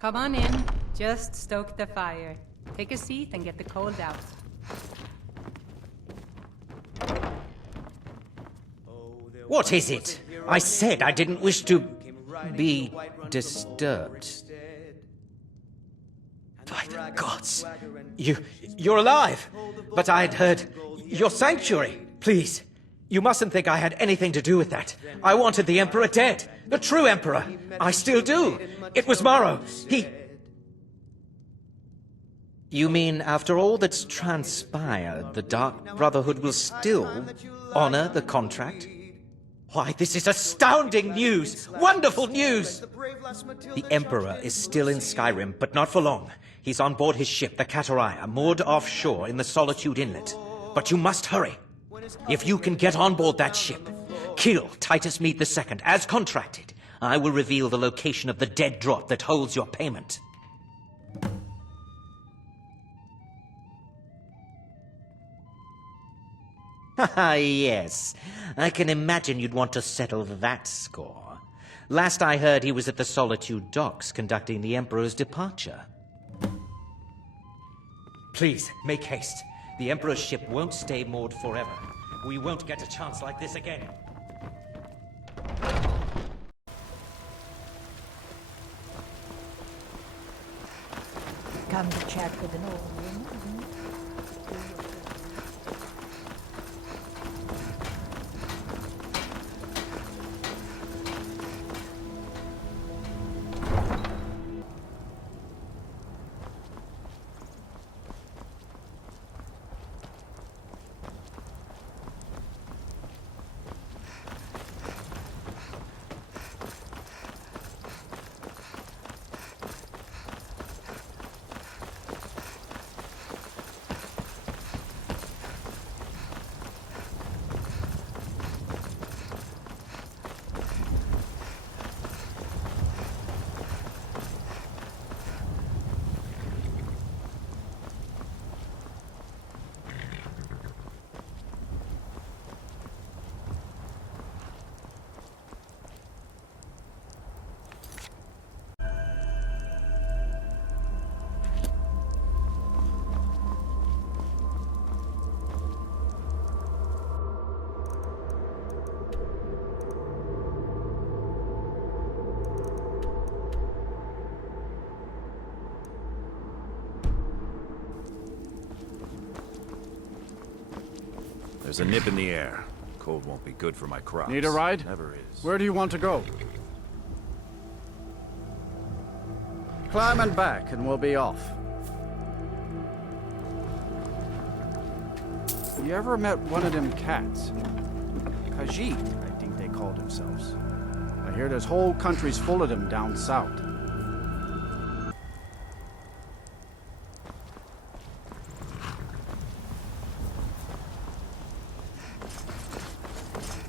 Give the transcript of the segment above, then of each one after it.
Come on in. Just stoke the fire. Take a seat and get the cold out. What is it? I said I didn't wish to be disturbed. By the gods! You're alive! But I had heard your sanctuary. Please, you mustn't think I had anything to do with that. I wanted the Emperor dead. The true Emperor. I still do. It was Morrow. You mean, after all that's transpired, the Dark Brotherhood will still honor the contract? Why, this is astounding news! Wonderful news! The Emperor is still in Skyrim, but not for long. He's on board his ship, the Kataraya, moored offshore in the Solitude Inlet. But you must hurry. If you can get on board that ship, kill Titus Mead II, as contracted, I will reveal the location of the dead drop that holds your payment. Ah, yes. I can imagine you'd want to settle that score. Last I heard, he was at the Solitude docks conducting the Emperor's departure. Please, make haste. The Emperor's ship won't stay moored forever. We won't get a chance like this again. Come to chat with an old woman. There's a nip in the air. Cold won't be good for my crops. Need a ride? Never is. Where do you want to go? Climb and back, and we'll be off. You ever met one of them cats? Khajiit, I think they call themselves. I hear there's whole countries full of them down south.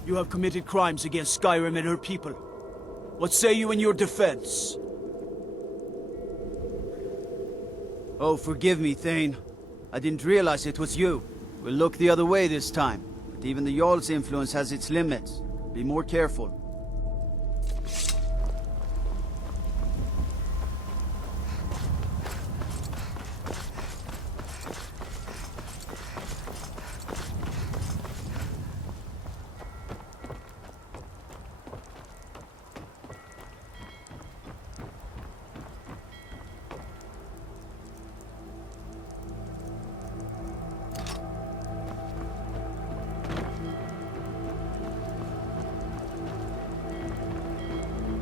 You have committed crimes against Skyrim and her people. What say you in your defense? Oh, forgive me, Thane. I didn't realize it was you. We'll look the other way this time. But even the Jarl's influence has its limits. Be more careful.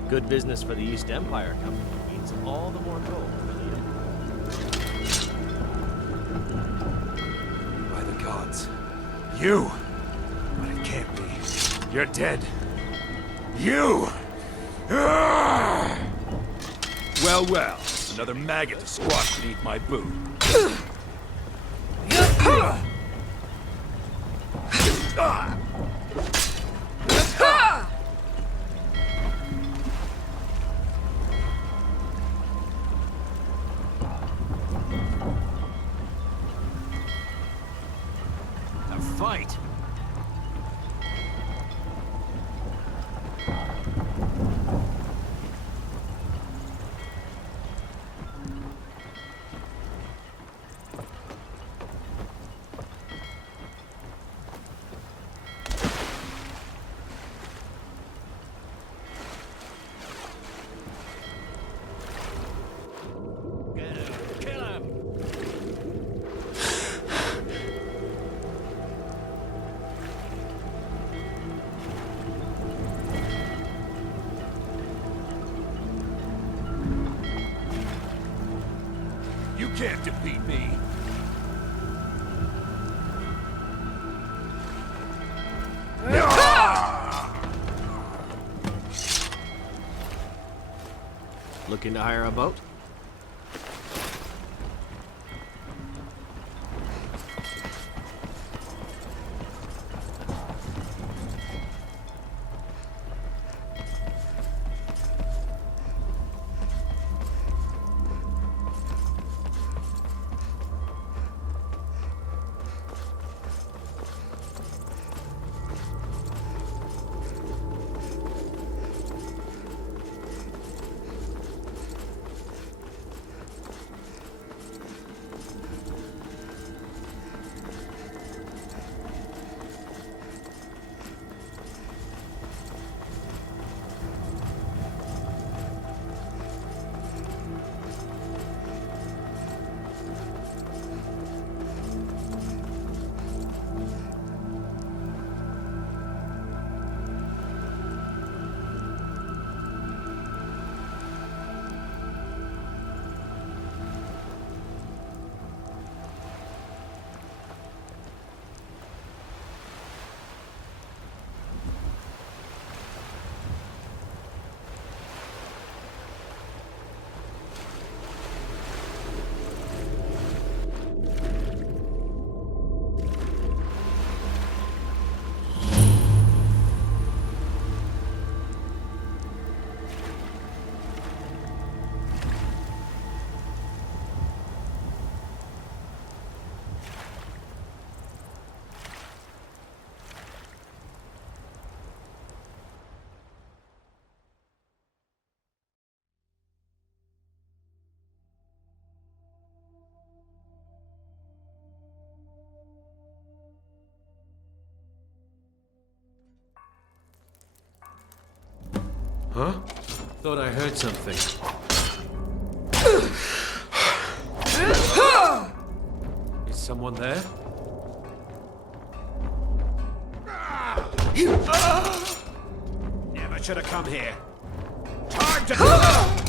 Good business for the East Empire Company means all the more gold for the Empire. By the gods. You! But it can't be. You're dead. You! Ah! Well, well. Another maggot to squash and eat my boot. Fight! You can't defeat me. Looking to hire a boat? Huh? Thought I heard something. Is someone there? Never should have come here. Time to...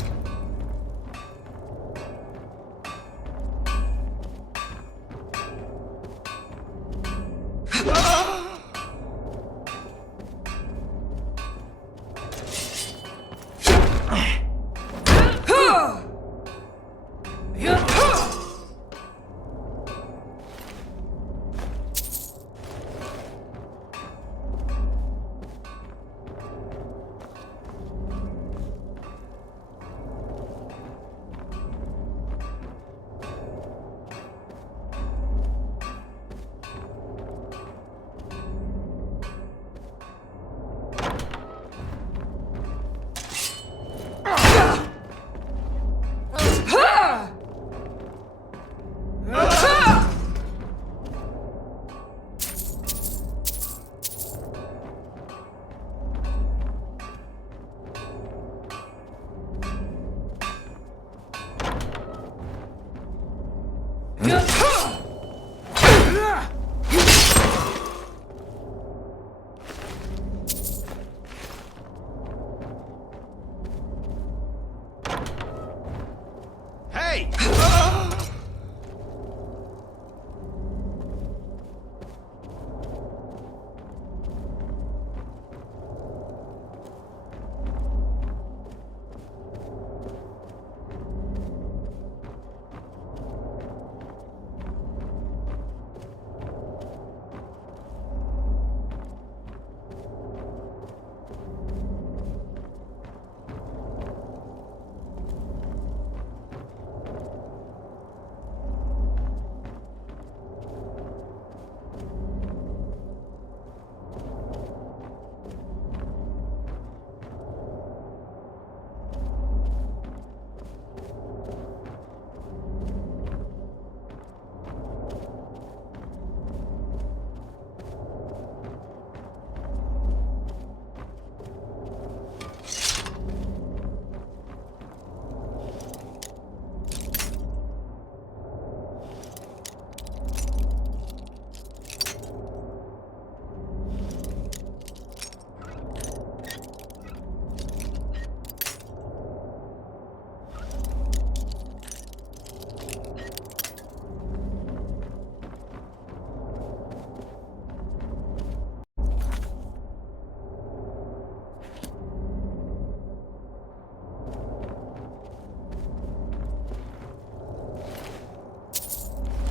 Hey!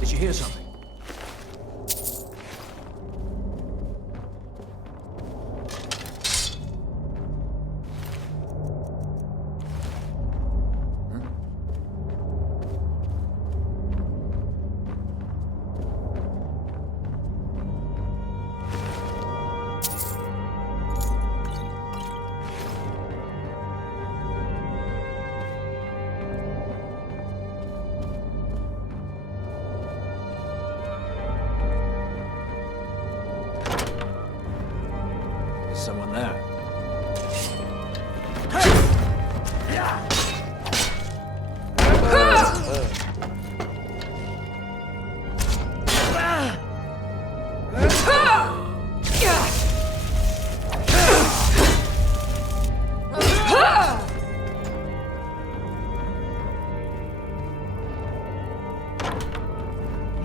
Did you hear something? Someone there.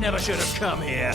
Never should have come here.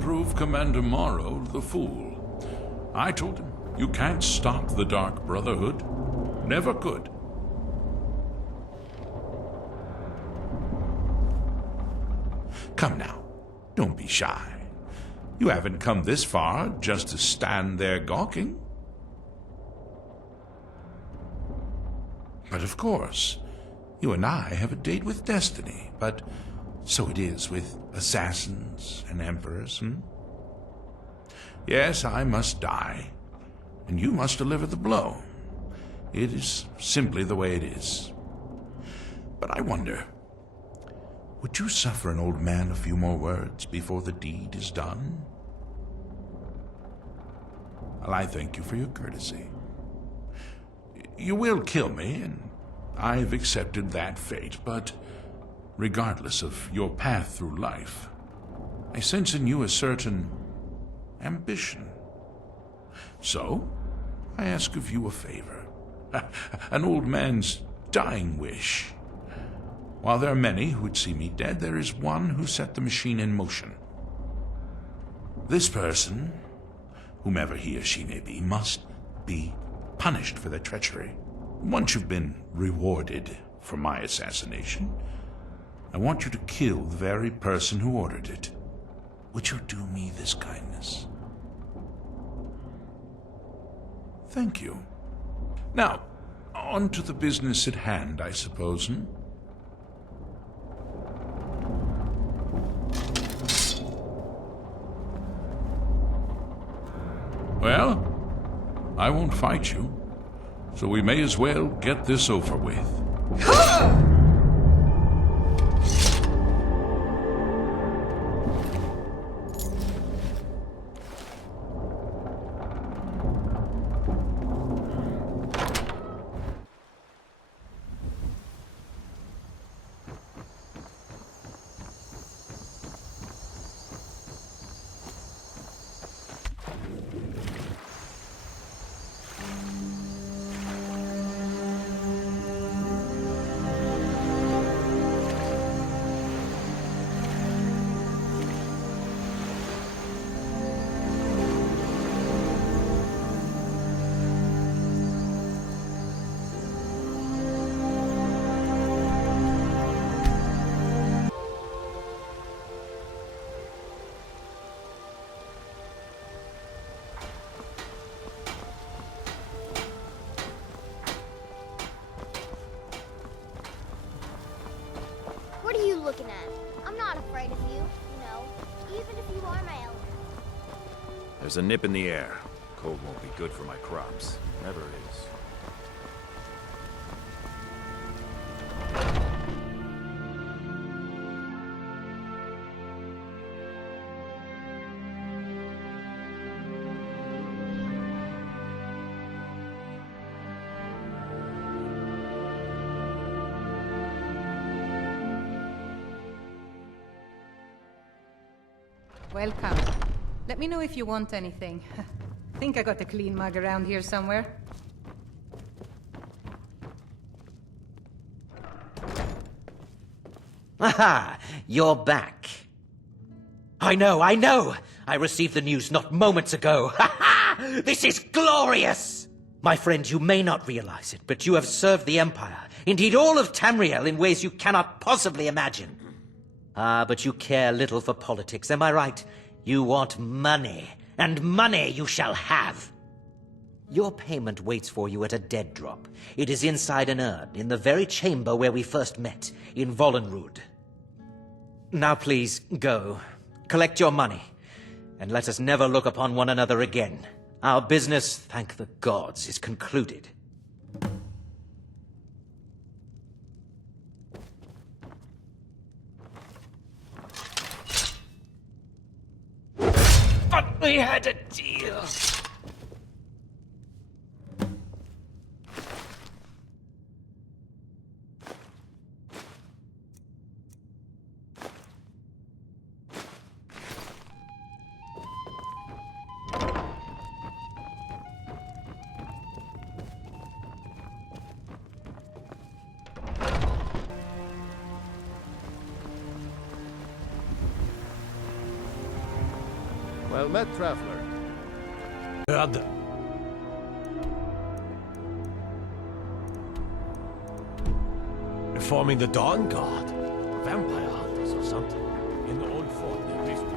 Prove Commander Morrow the fool. I told him, you can't stop the Dark Brotherhood. Never could. Come now, don't be shy. You haven't come this far just to stand there gawking. But of course, you and I have a date with destiny, but so it is with assassins and emperors, Yes, I must die, and you must deliver the blow. It is simply the way it is. But I wonder, would you suffer an old man a few more words before the deed is done? Well, I thank you for your courtesy. You will kill me, and I've accepted that fate, but regardless of your path through life, I sense in you a certain ambition. So, I ask of you a favor. An old man's dying wish. While there are many who would see me dead, there is one who set the machine in motion. This person, whomever he or she may be, must be punished for their treachery. once you've been rewarded for my assassination, I want you to kill the very person who ordered it. Would you do me this kindness? Thank you. Now, on to the business at hand, I suppose, hmm? Well, I won't fight you, so we may as well get this over with. What are you looking at? I'm not afraid of you, even if you are my element. There's a nip in the air. Cold won't be good for my crops. Never is. Welcome. Let me know if you want anything. Think I got a clean mug around here somewhere. Aha! You're back. I know! I received the news not moments ago. Ha ha! This is glorious! My friend, you may not realize it, but you have served the Empire, indeed all of Tamriel, in ways you cannot possibly imagine. Ah, but you care little for politics, am I right? You want money, and money you shall have. Your payment waits for you at a dead drop. It is inside an urn, in the very chamber where we first met, in Vollenrud. Now please, go. Collect your money, and let us never look upon one another again. Our business, thank the gods, is concluded. But we had a deal. Well met, traveler. Forming the Dawn Guard. Vampire hunters or something. In the old fort near Riften.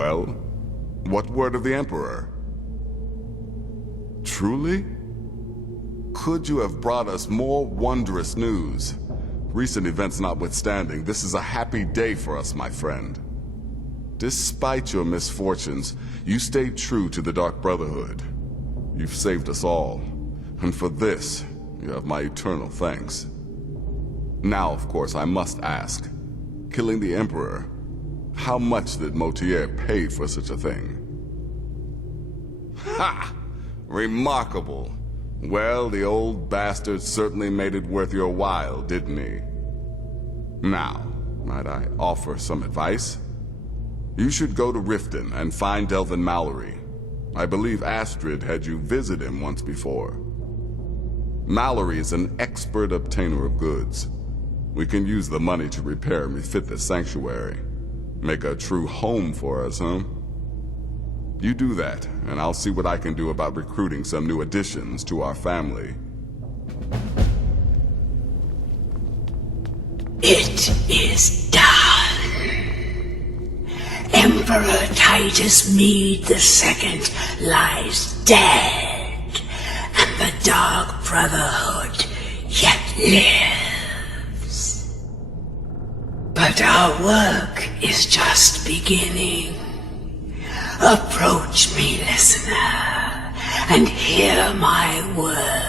Well, what word of the Emperor? Truly? Could you have brought us more wondrous news? Recent events notwithstanding, this is a happy day for us, my friend. Despite your misfortunes, you stayed true to the Dark Brotherhood. You've saved us all, and for this, you have my eternal thanks. Now, of course, I must ask, killing the Emperor, how much did Motier pay for such a thing? Ha! Remarkable. Well, the old bastard certainly made it worth your while, didn't he? Now, might I offer some advice? You should go to Riften and find Delvin Mallory. I believe Astrid had you visit him once before. Mallory is an expert obtainer of goods. We can use the money to repair and refit the sanctuary. Make a true home for us, huh? You do that, and I'll see what I can do about recruiting some new additions to our family. It is done. Emperor Titus Mede II lies dead, and the Dark Brotherhood yet lives. But our work is just beginning. Approach me, listener, and hear my words.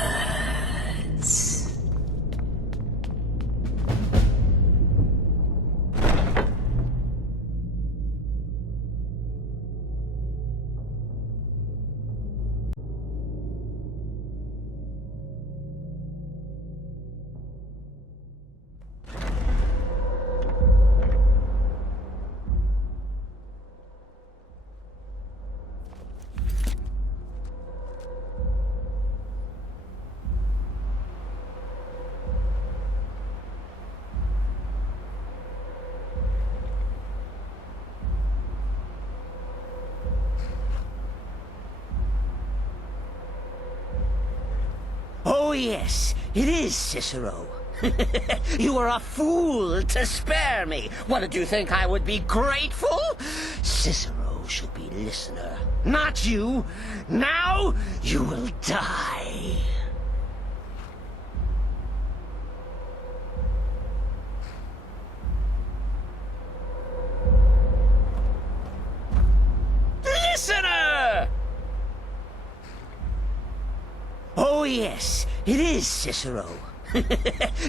Oh yes, it is Cicero. You were a fool to spare me. What, did you think I would be grateful? Cicero should be listener, not you. Now you will die. Listener! Oh yes, it is Cicero.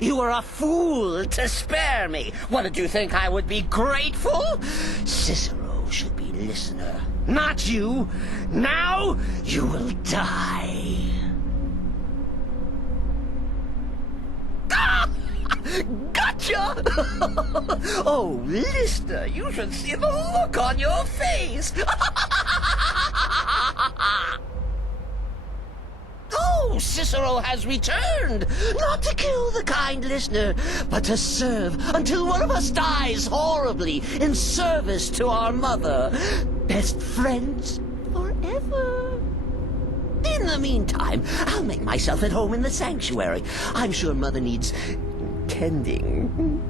You were a fool to spare me. What, did you think I would be grateful? Cicero should be listener, not you. Now you will die. Gotcha! Oh, listener, you should see the look on your face. Oh, Cicero has returned, not to kill the kind listener, but to serve until one of us dies horribly in service to our mother. Best friends forever. In the meantime, I'll make myself at home in the sanctuary. I'm sure Mother needs tending.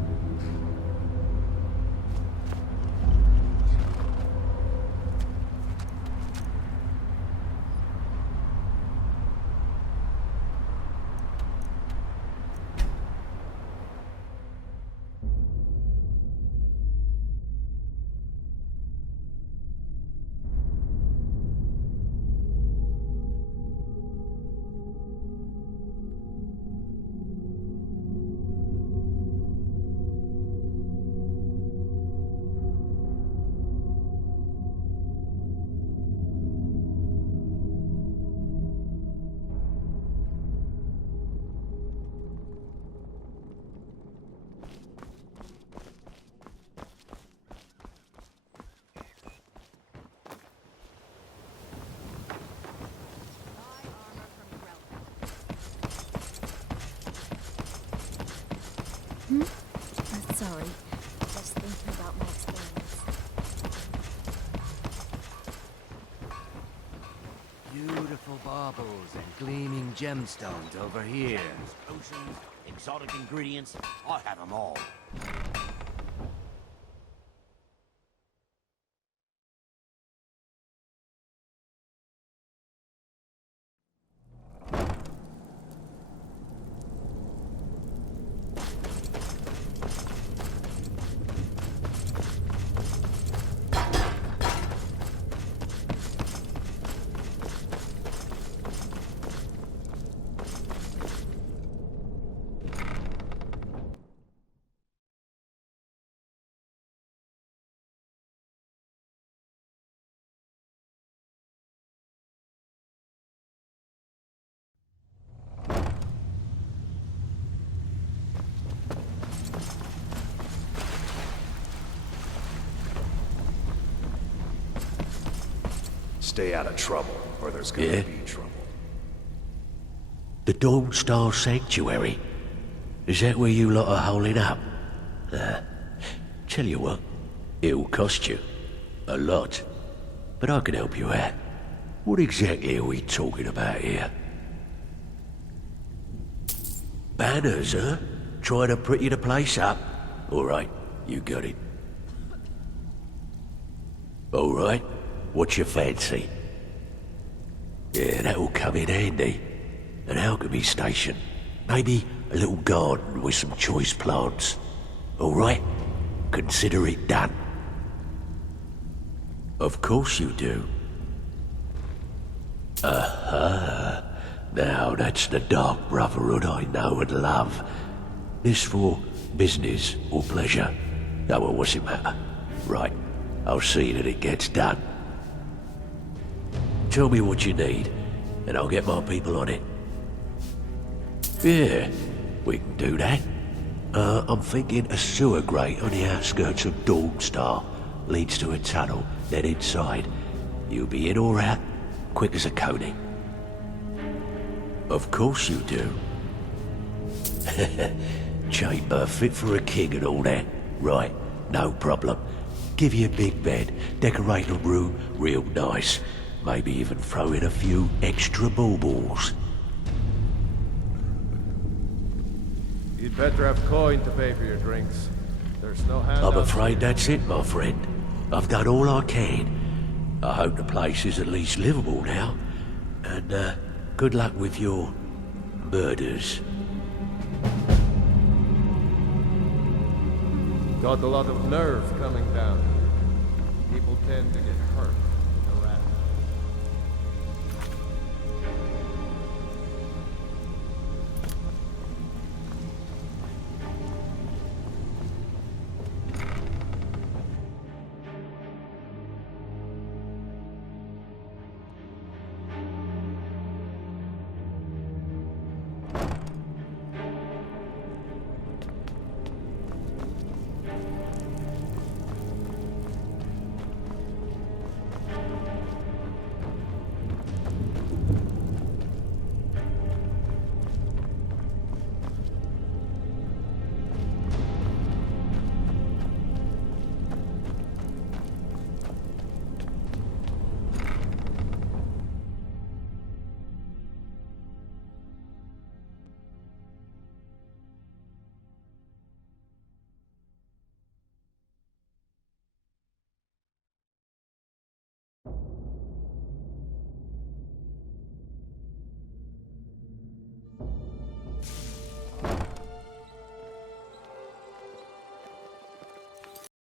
Sorry. Just thinking about my experience. Beautiful baubles and gleaming gemstones over here. Potions, exotic ingredients, I have them all. Stay out of trouble, or there's gonna be trouble. The Dawn Star Sanctuary? Is that where you lot are holding up? Tell you what, it'll cost you. A lot. But I can help you out. What exactly are we talking about here? Banners, huh? Trying to pretty the place up? Alright, you got it. Alright, what's your fancy? Yeah, that'll come in handy. An alchemy station. Maybe a little garden with some choice plants. Alright? Consider it done. Of course you do. Aha. Now that's the Dark Brotherhood I know and love. This for business or pleasure? Oh, well, what's it matter? Right, I'll see that it gets done. Tell me what you need, and I'll get my people on it. Yeah, we can do that. I'm thinking a sewer grate on the outskirts of Dawnstar leads to a tunnel, then inside. You'll be in or out, quick as a coney. Of course you do. Chamber fit for a king and all that. Right, no problem. Give you a big bed, decorate the room real nice. Maybe even throw in a few extra baubles. You'd better have coin to pay for your drinks. There's no handout. I'm afraid that's it, my friend. I've done all I can. I hope the place is at least livable now. And, good luck with your murders. Got a lot of nerve coming down. People tend to get hurt around.